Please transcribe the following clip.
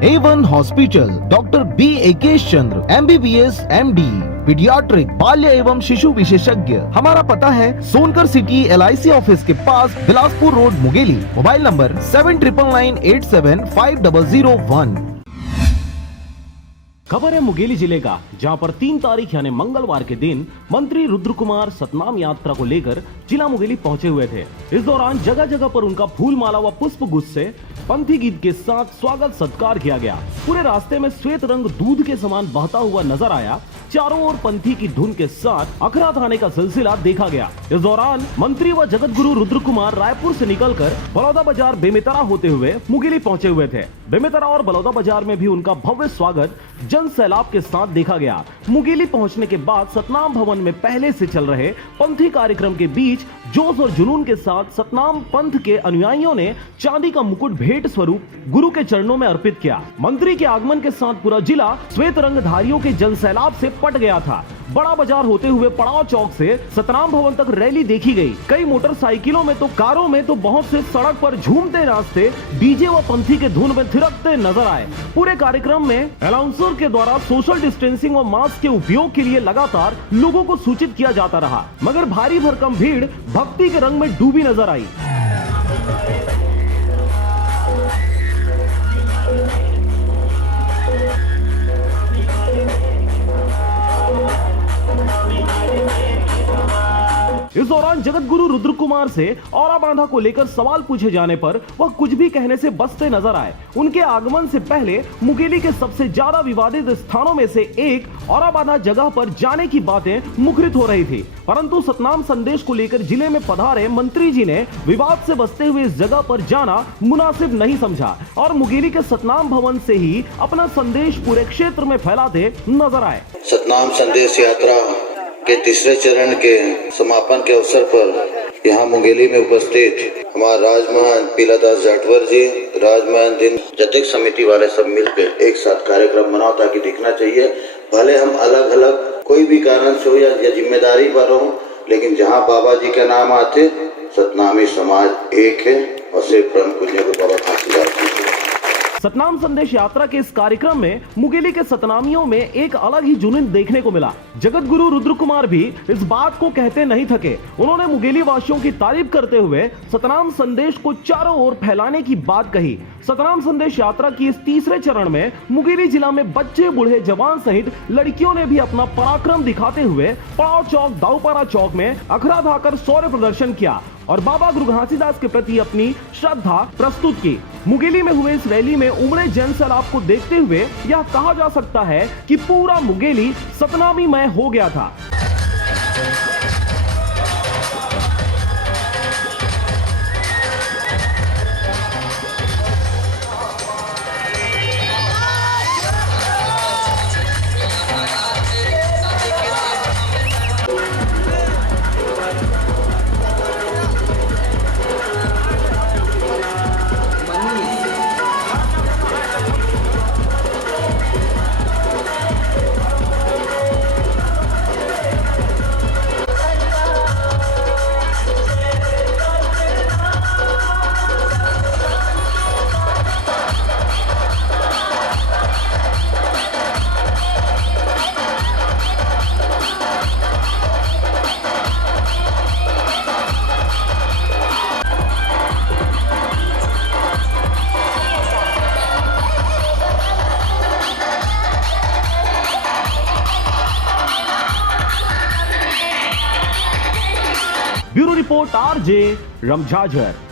A1 hospital, doctor B एकेश चंद्र, MBBS MD, paediatric, बाल्य एवं शिशु विशेषज्ञ। हमारा पता है सोनकर सिटी LIC ऑफिस के पास, Bilaspur road, Mungeli. Mobile number 7999875001। खबर है मुंगेली जिले का, जहां पर 3 तारीख यानी मंगलवार के दिन मंत्री रुद्र कुमार सतनाम यात्रा को लेकर जिला मुंगेली पहुंचे हुए थे। इस दौरान जगह जगह पर उनका फूल माला व पुष्प गुच्छ से पंथी गीत के साथ स्वागत सत्कार किया गया। पूरे रास्ते में श्वेत रंग दूध के समान बहता हुआ नजर आया। चारों ओर पंथी की धुन के साथ अखरा थाने का सिलसिला देखा गया। इस दौरान मंत्री व जगत गुरु रुद्र कुमार रायपुर से निकलकर बलौदा बाजार बेमेतरा होते हुए मुंगेली पहुंचे हुए थे। बेमेतरा और बलौदा बाजार में भी उनका भव्य स्वागत जन सैलाब के साथ देखा गया। मुंगेली पहुंचने के बाद सतनाम भवन में पहले से चल रहे पंथी कार्यक्रम के बीच जोश और जुनून के साथ सतनाम पंथ के अनुयायियों ने चांदी का मुकुट भेंट स्वरूप गुरु के चरणों में अर्पित किया। मंत्री के आगमन के साथ पूरा जिला श्वेत रंगधारियों के जन सैलाब से पट गया था। बड़ा बाजार होते हुए पड़ाव चौक से सतनाम भवन तक रैली देखी गई। कई मोटरसाइकिलों में तो कारों में तो बहुत से सड़क पर झूमते नाचते डीजे व पंथी के धुन में थिरकते नजर आए। पूरे कार्यक्रम में अनाउंसर के द्वारा सोशल डिस्टेंसिंग व मास्क के उपयोग के लिए लगातार लोगों को सूचित किया जाता रहा, मगर भारी भरकम भीड़ भक्ति के रंग में डूबी नजर आई। इस दौरान जगत गुरु रुद्र कुमार से औरा बांधा को लेकर सवाल पूछे जाने पर वह कुछ भी कहने से बचते नजर आए। उनके आगमन से पहले मुंगेली के सबसे ज्यादा विवादित स्थानों में से एक औरा बांधा जगह पर जाने की बातें मुखरित हो रही थी, परंतु सतनाम संदेश को लेकर जिले में पधारे मंत्री जी ने विवाद से बचते हुए इस जगह पर जाना मुनासिब नहीं समझा और मुंगेली के सतनाम भवन से ही अपना संदेश पूरे क्षेत्र में फैलाते नजर आए। सतनाम संदेश यात्रा के तीसरे चरण के समापन के अवसर पर यहाँ मुंगेली में उपस्थित हमारा राजमहल पीलादास जाटवर जी, राजमहल दिन जतिक समिति वाले सब मिलकर एक साथ कार्यक्रम मनाओ, ताकि दिखना चाहिए भले हम अलग अलग कोई भी कारण से हो या जिम्मेदारी पर हो, लेकिन जहाँ बाबा जी का नाम आते सतनामी समाज एक है और सिर्फ परम पूज्य को बाबा फांसीदार। सतनाम संदेश यात्रा के इस कार्यक्रम में मुंगेली के सतनामियों में एक अलग ही जुनून देखने को मिला। जगत गुरु रुद्र कुमार भी इस बात को कहते नहीं थके। उन्होंने मुंगेली वासियों की तारीफ करते हुए सतनाम संदेश को चारों ओर फैलाने की बात कही। सतनाम संदेश यात्रा की इस तीसरे चरण में मुंगेली जिला में बच्चे, बूढ़े, जवान सहित लड़कियों ने भी अपना पराक्रम दिखाते हुए पड़ाव चौक, दाऊपारा चौक में अखरा धाकर शौर्य प्रदर्शन किया और बाबा गुरु घासीदास के प्रति अपनी श्रद्धा प्रस्तुत की। मुंगेली में हुए इस रैली में उमड़े जन सैलाब को देखते हुए यह कहा जा सकता है कि पूरा मुंगेली सतनामीमय हो गया था। Bureau report RJ रमझाझर।